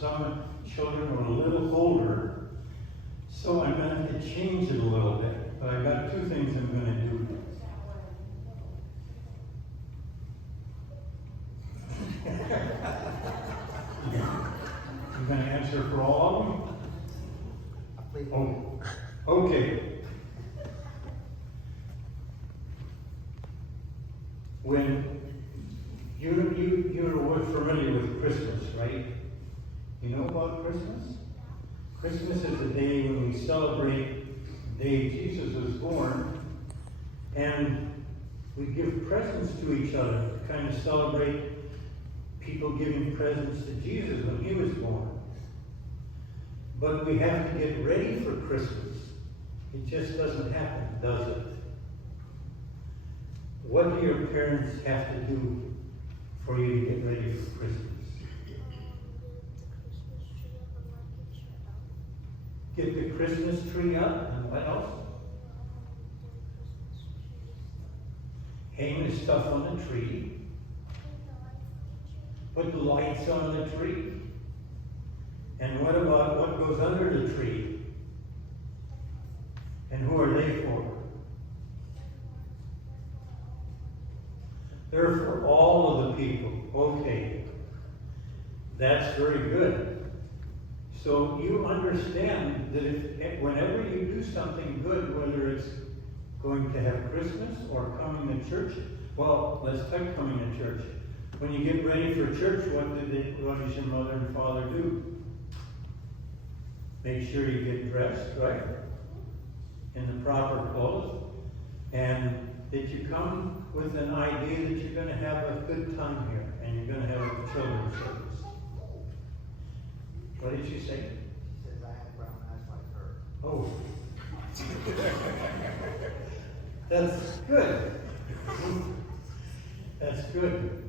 some children were a little older. So I'm going to change it a little bit. But I've got two things I'm going to do. I'm going to answer for all of them? Oh, okay. When you're familiar with Christmas, right? You know about Christmas? Christmas is the day when we celebrate the day Jesus was born, and we give presents to each other to kind of celebrate people giving presents to Jesus when he was born. But we have to get ready for Christmas. It just doesn't happen, does it? What do your parents have to do for you to get ready for Christmas? Get the Christmas tree up, and what else? Hang the stuff on the tree. Put the lights on the tree. And what about what goes under the tree? And who are they for? They're for all of the people. Okay. That's very good. So you understand that if whenever you do something good, whether it's going to have Christmas or coming to church, well, let's take coming to church. When you get ready for church, what does your mother and father do? Make sure you get dressed, right? In the proper clothes. And that you come with an idea that you're going to have a good time here and you're going to have a children's service. What did she say? She says, I have brown eyes like her. Oh. That's good. That's good.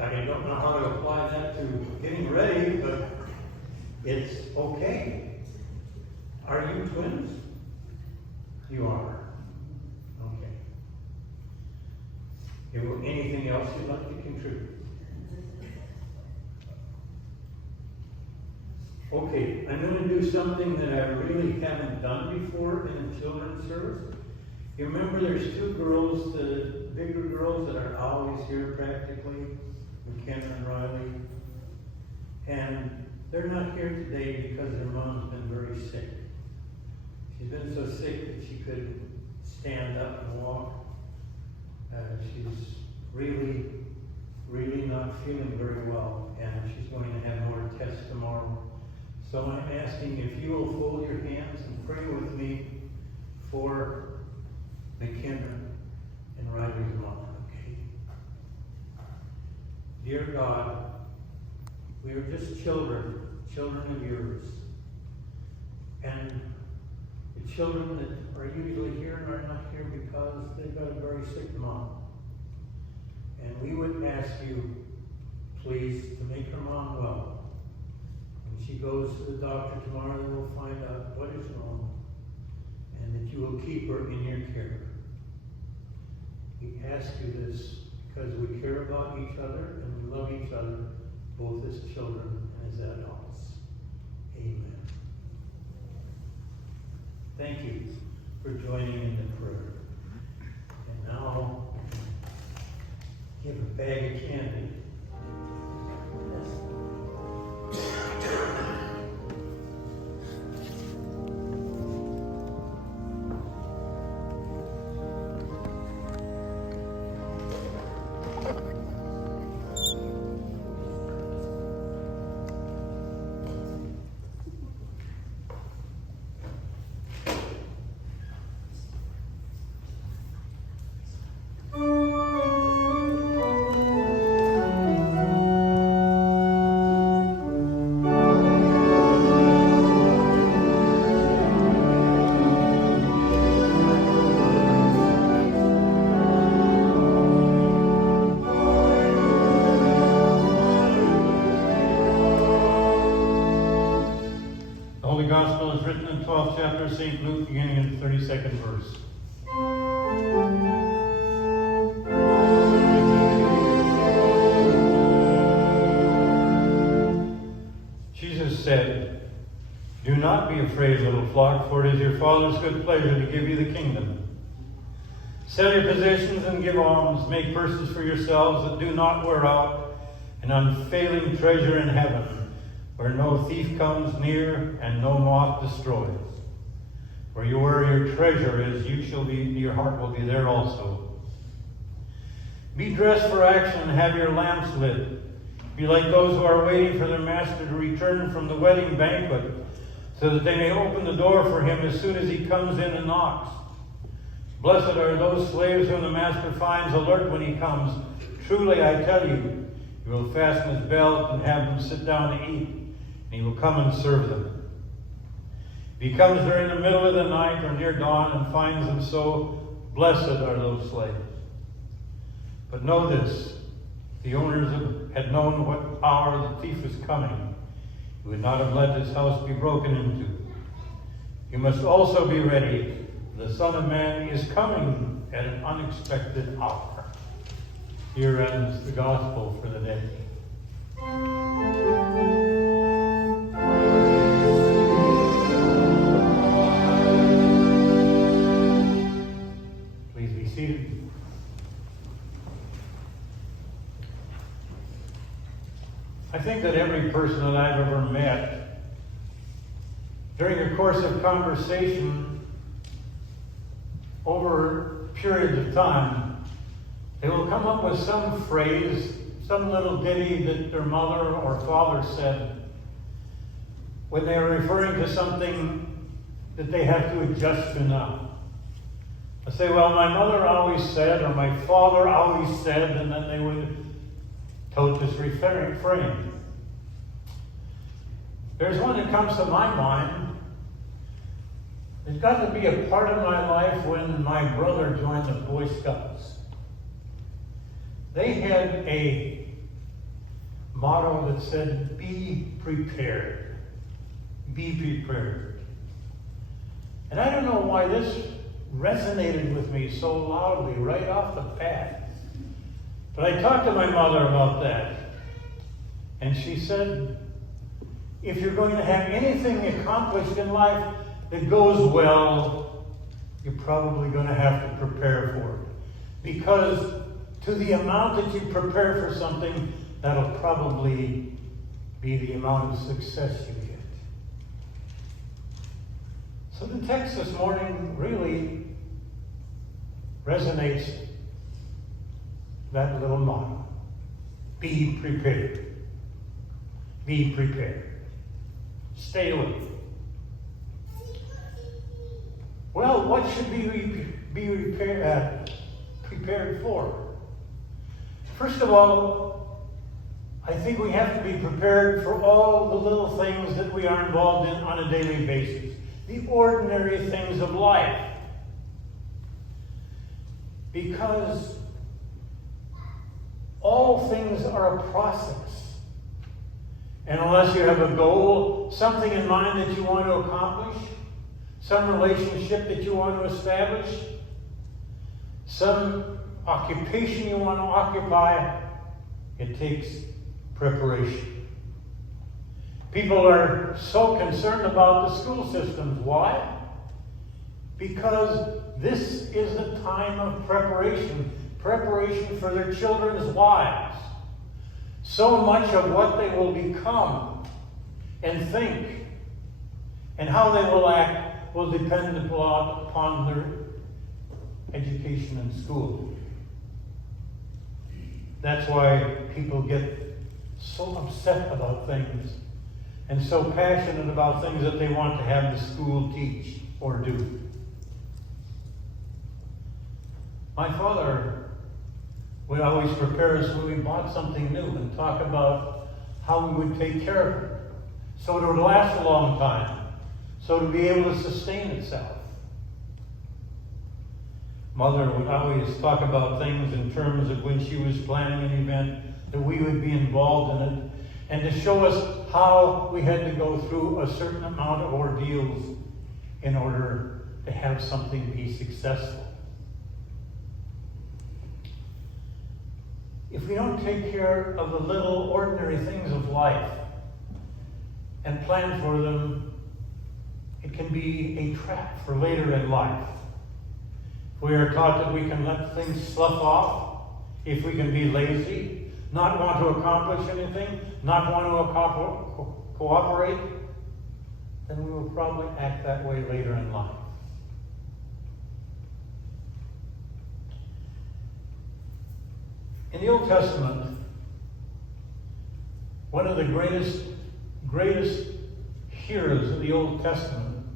I don't know how to apply that to getting ready, but it's okay. Are you twins? You are. Okay. Anything else you'd like to contribute? Okay, I'm going to do something that I really haven't done before in a children's service. You remember there's two girls, the bigger girls that are always here practically, McKenna and Riley. And they're not here today because their mom's been very sick. She's been so sick that she couldn't stand up and walk. She's really, really not feeling very well, and she's going to have more tests tomorrow. So I'm asking if you will fold your hands and pray with me for McKenna and Riley's mom, okay? Dear God, we are just children of yours. And the children that are usually here are not here because they've got a very sick mom. And we would ask you, please, to make her mom well. When she goes to the doctor tomorrow, they will find out what is wrong, and that you will keep her in your care. We ask you this because we care about each other and we love each other, both as children and as adults. Amen. Thank you for joining in the prayer. And now, give a bag of candy. St. Luke, beginning in the 32nd verse. said, "Do not be afraid, little flock, for it is your Father's good pleasure to give you the kingdom. Sell your possessions and give alms. Make purses for yourselves that do not wear out, an unfailing treasure in heaven, where no thief comes near and no moth destroys. For where your treasure is, your heart will be there also. Be dressed for action and have your lamps lit. Be like those who are waiting for their master to return from the wedding banquet, so that they may open the door for him as soon as he comes in and knocks. Blessed are those slaves whom the master finds alert when he comes. Truly, I tell you, he will fasten his belt and have them sit down to eat, and he will come and serve them. If he comes during the middle of the night or near dawn and finds them so, blessed are those slaves. But know this, if the owners had known what hour the thief was coming, he would not have let his house be broken into. You must also be ready. The Son of Man is coming at an unexpected hour." Here ends the gospel for the day. Please be seated. I think that every person that I've ever met, during the course of conversation, over periods of time, they will come up with some phrase, some little ditty that their mother or father said when they are referring to something that they have to adjust to now. I say, well, my mother always said, or my father always said, and then they would tote this refrain. There's one that comes to my mind. It's got to be a part of my life when my brother joined the Boy Scouts. They had a motto that said, "Be prepared. Be prepared." And I don't know why this resonated with me so loudly right off the bat. But I talked to my mother about that. And she said, if you're going to have anything accomplished in life that goes well, you're probably going to have to prepare for it. Because to the amount that you prepare for something, that'll probably be the amount of success you get. So the text this morning really resonates that little motto. Be prepared. Be prepared. Stay awake. Well, what should we be prepared for? First of all, I think we have to be prepared for all the little things that we are involved in on a daily basis. The ordinary things of life. Because all things are a process. And unless you have a goal, something in mind that you want to accomplish, some relationship that you want to establish, some occupation you want to occupy, it takes preparation. People are so concerned about the school systems. Why? Because this is a time of preparation for their children's lives. So much of what they will become and think and how they will act will depend upon their education in school. That's why people get so upset about things and so passionate about things that they want to have the school teach or do. My father would always prepare us when we bought something new and talk about how we would take care of it so it would last a long time, so to be able to sustain itself. Mother would always talk about things in terms of when she was planning an event that we would be involved in it, and to show us how we had to go through a certain amount of ordeals in order to have something be successful. If we don't take care of the little ordinary things of life and plan for them, it can be a trap for later in life. We are taught that we can let things slough off if we can be lazy, not want to accomplish anything, not want to cooperate, then we will probably act that way later in life. In the Old Testament, one of the greatest heroes of the Old Testament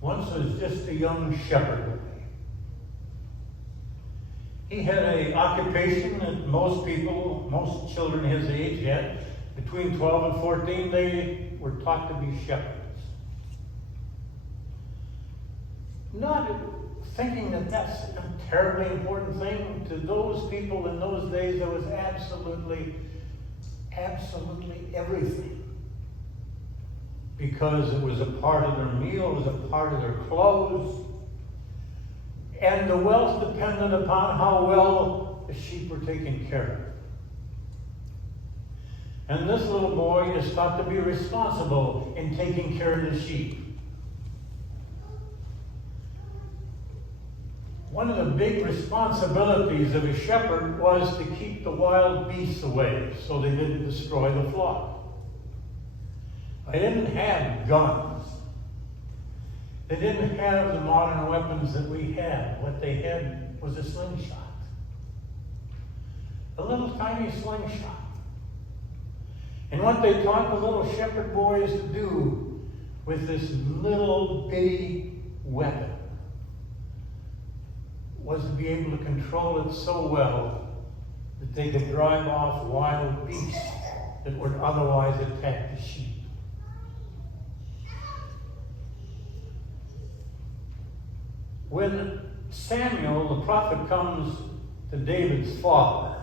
once was just a young shepherd boy. He had an occupation that most children his age had. Between 12 and 14, they were taught to be shepherds. Not thinking that that's a terribly important thing. To those people in those days, there was absolutely everything. Because it was a part of their meal, it was a part of their clothes. And the wealth depended upon how well the sheep were taken care of. And this little boy is thought to be responsible in taking care of the sheep. One of the big responsibilities of a shepherd was to keep the wild beasts away so they didn't destroy the flock. They didn't have guns. They didn't have the modern weapons that we had. What they had was a slingshot. A little tiny slingshot. And what they taught the little shepherd boys to do with this little bitty weapon was to be able to control it so well that they could drive off wild beasts that would otherwise attack the sheep. When Samuel, the prophet, comes to David's father,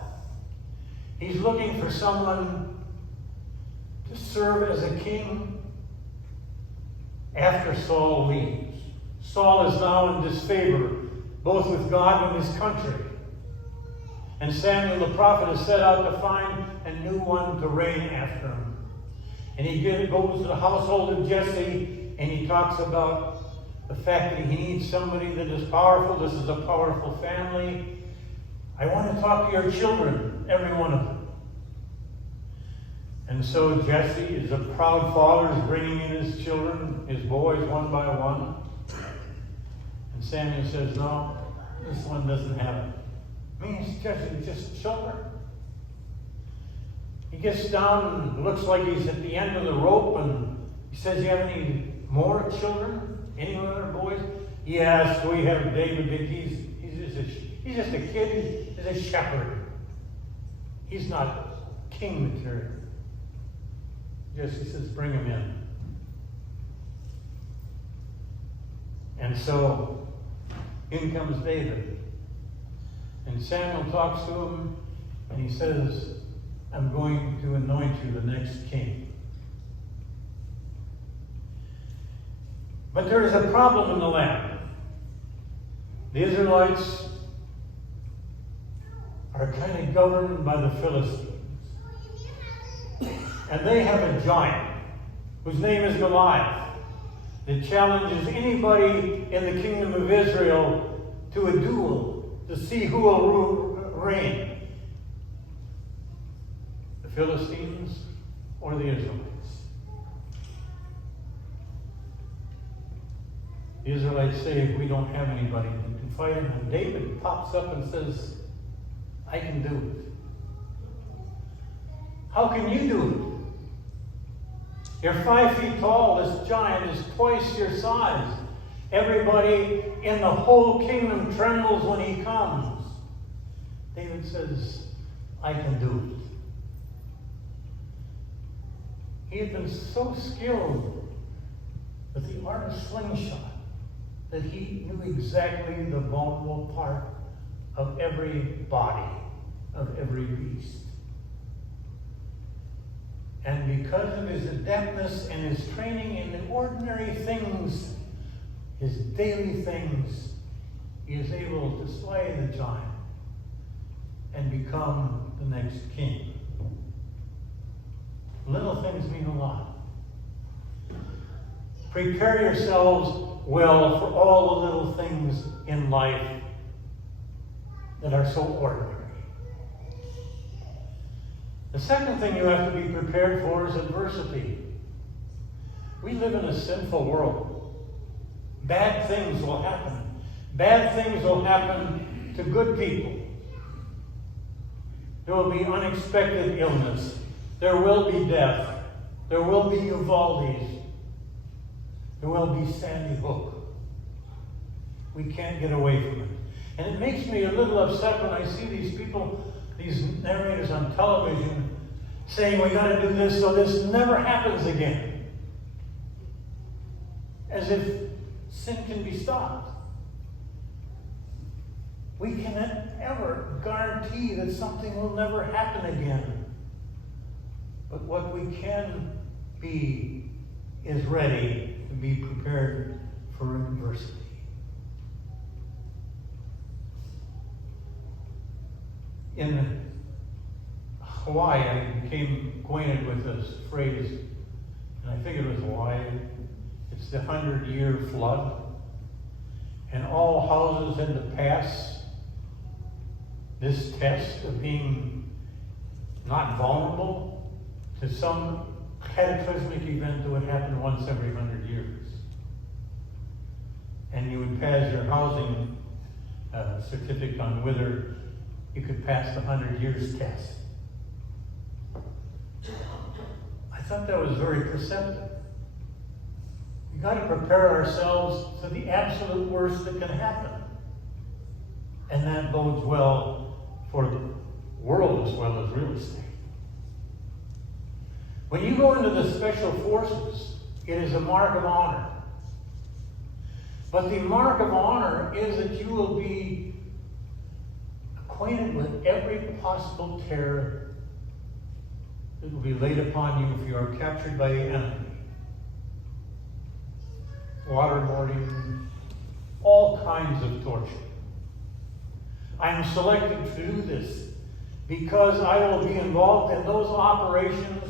he's looking for someone to serve as a king after Saul leaves. Saul is now in disfavor, both with God and his country. And Samuel, the prophet, is set out to find a new one to reign after him. And he goes to the household of Jesse, and he talks about the fact that he needs somebody that is powerful. This is a powerful family. I want to talk to your children, every one of them. And so Jesse, as a proud father, is bringing in his children, his boys, one by one. And Samuel says, no, this one doesn't have it. I mean, he's just children. He gets down and looks like he's at the end of the rope, and he says, you have any more children? Any other boys? Yes, we have David. He's just a kid. He's a shepherd. He's not king material. Jesse says, bring him in. And so, in comes David. And Samuel talks to him, and he says, I'm going to anoint you the next king. But there is a problem in the land. The Israelites are kind of governed by the Philistines. And they have a giant whose name is Goliath that challenges anybody in the kingdom of Israel to a duel to see who will reign. The Philistines or the Israelites. The Israelites say, we don't have anybody that can fight him. And David pops up and says, I can do it. How can you do it? You're 5 feet tall. This giant is twice your size. Everybody in the whole kingdom trembles when he comes. David says, I can do it. He had been so skilled with the art of slingshot that he knew exactly the vulnerable part of every body, of every beast. And because of his adeptness and his training in the ordinary things, his daily things, he is able to slay the giant and become the next king. Little things mean a lot. Prepare yourselves well for all the little things in life that are so ordinary. The second thing you have to be prepared for is adversity. We live in a sinful world. Bad things will happen. Bad things will happen to good people. There will be unexpected illness. There will be death. There will be Uvaldes. There will be Sandy Hook. We can't get away from it. And it makes me a little upset when I see these people, these narrators on television, saying we got to do this so this never happens again. As if sin can be stopped. We cannot ever guarantee that something will never happen again. But what we can be is ready to be prepared for adversity. In Hawaii, I became acquainted with this phrase, and I think it was Hawaii. It's the 100-year flood. And all houses had to pass this test of being not vulnerable to some cataclysmic event that would happen once every 100 years. And you would pass your housing certificate on whether you could pass the 100 years test. I thought that was very perceptive. We've got to prepare ourselves for the absolute worst that can happen. And that bodes well for the world as well as real estate. When you go into the special forces, it is a mark of honor. But the mark of honor is that you will be acquainted with every possible terror that will be laid upon you if you are captured by the enemy. Waterboarding, all kinds of torture. I am selected to do this because I will be involved in those operations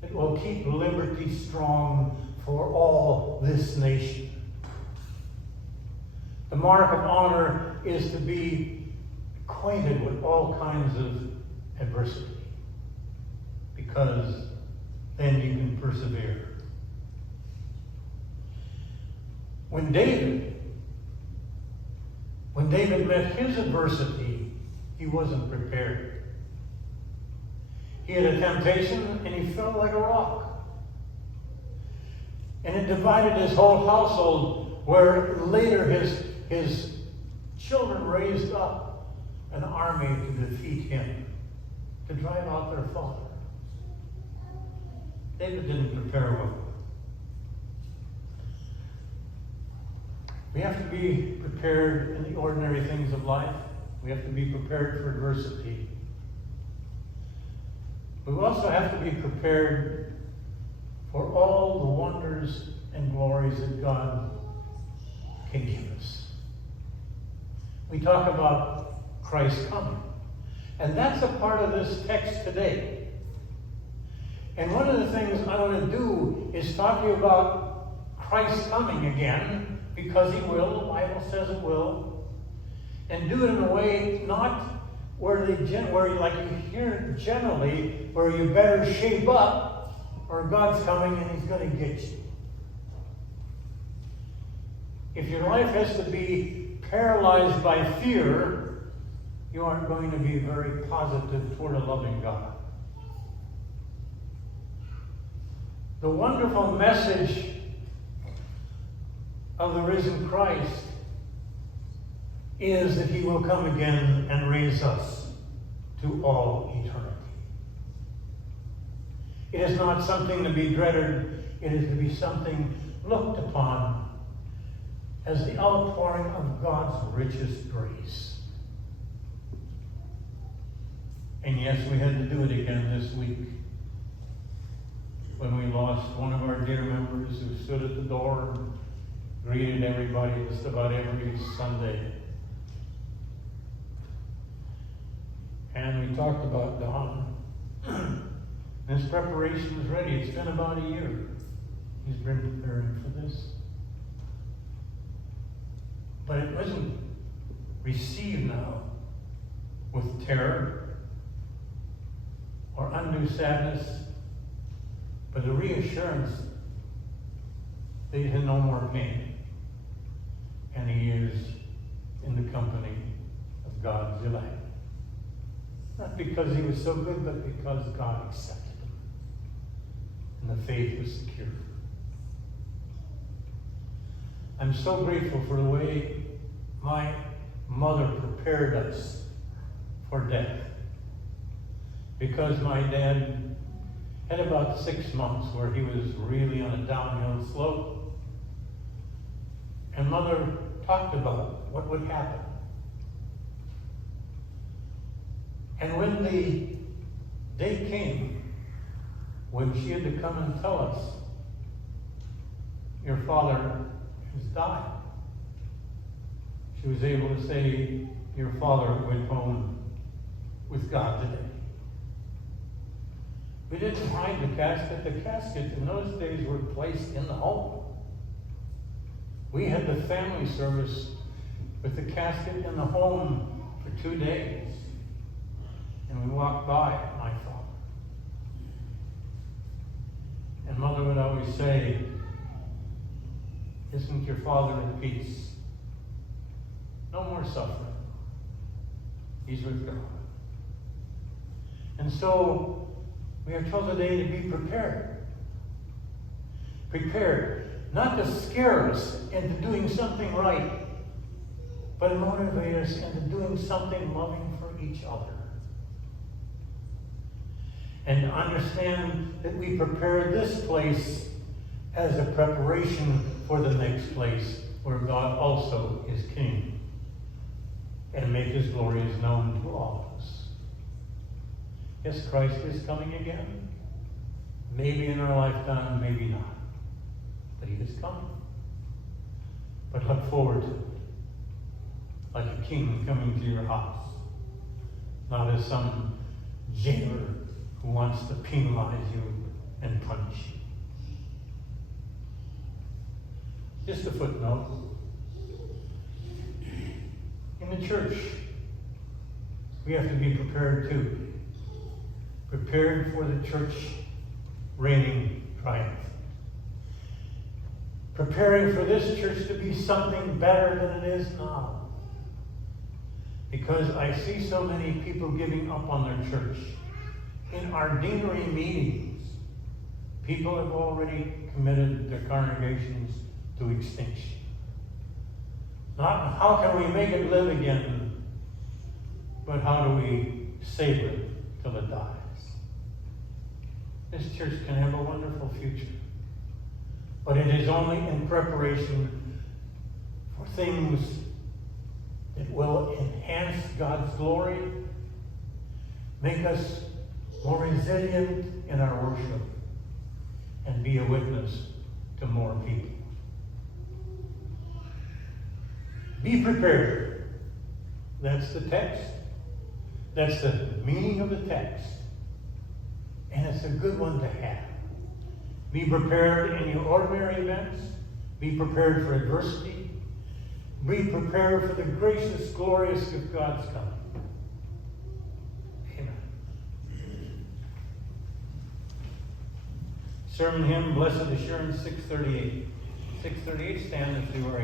that will keep liberty strong for all this nation. The mark of honor is to be acquainted with all kinds of adversity, because then you can persevere. When David met his adversity, he wasn't prepared. He had a temptation and he fell like a rock. And it divided his whole household, where later his children raised up an army to defeat him, to drive out their father. David didn't prepare well. We have to be prepared in the ordinary things of life. We have to be prepared for adversity. We also have to be prepared for all the wonders and glories that God can give us. We talk about Christ coming. And that's a part of this text today. And one of the things I want to do is talk to you about Christ coming again, because he will, the Bible says it will, and do it in a way not where like you hear generally, where you better shape up or God's coming and he's going to get you. If your life has to be paralyzed by fear, you aren't going to be very positive toward a loving God. The wonderful message of the risen Christ is that he will come again and raise us to all eternity. It is not something to be dreaded. It is to be something looked upon as the outpouring of God's richest grace. And yes, we had to do it again this week, when we lost one of our dear members who stood at the door and greeted everybody just about every Sunday. And we talked about Don. His preparation is ready. It's been about a year. He's been preparing for this. But it wasn't received now with terror or undue sadness, but a reassurance that he had no more pain. And he is in the company of God's elect. Not because he was so good, but because God accepted him. And the faith was secure. I'm so grateful for the way my mother prepared us for death. Because my dad had about 6 months where he was really on a downhill slope. And Mother talked about what would happen. And when the day came, when she had to come and tell us, your father has died, she was able to say, your father went home with God today. We didn't hide the casket. The casket in those days were placed in the home. We had the family service with the casket in the home for 2 days. And we walked by my father. And Mother would always say, isn't your father in peace? No more suffering. He's with God. And so, we are told today to be prepared. Prepared, not to scare us into doing something right, but to motivate us into doing something loving for each other. And to understand that we prepare this place as a preparation for the next place where God also is King, and make His glories known to all of us. Yes, Christ is coming again. Maybe in our lifetime, maybe not. But He is coming. But look forward to it. Like a king coming to your house. Not as some jailer who wants to penalize you and punish you. Just a footnote. In the church, we have to be prepared too. Prepared for the church reigning triumph. Preparing for this church to be something better than it is now. Because I see so many people giving up on their church. In our deanery meetings, people have already committed their congregations to extinction. Not how can we make it live again, but how do we savor it till it dies. This church can have a wonderful future. But it is only in preparation for things that will enhance God's glory, make us more resilient in our worship, and be a witness to more people. Be prepared. That's the text. That's the meaning of the text. And it's a good one to have. Be prepared in your ordinary events. Be prepared for adversity. Be prepared for the gracious, glorious of God's coming. Amen. Sermon hymn, Blessed Assurance, 638. 638, stand as we were.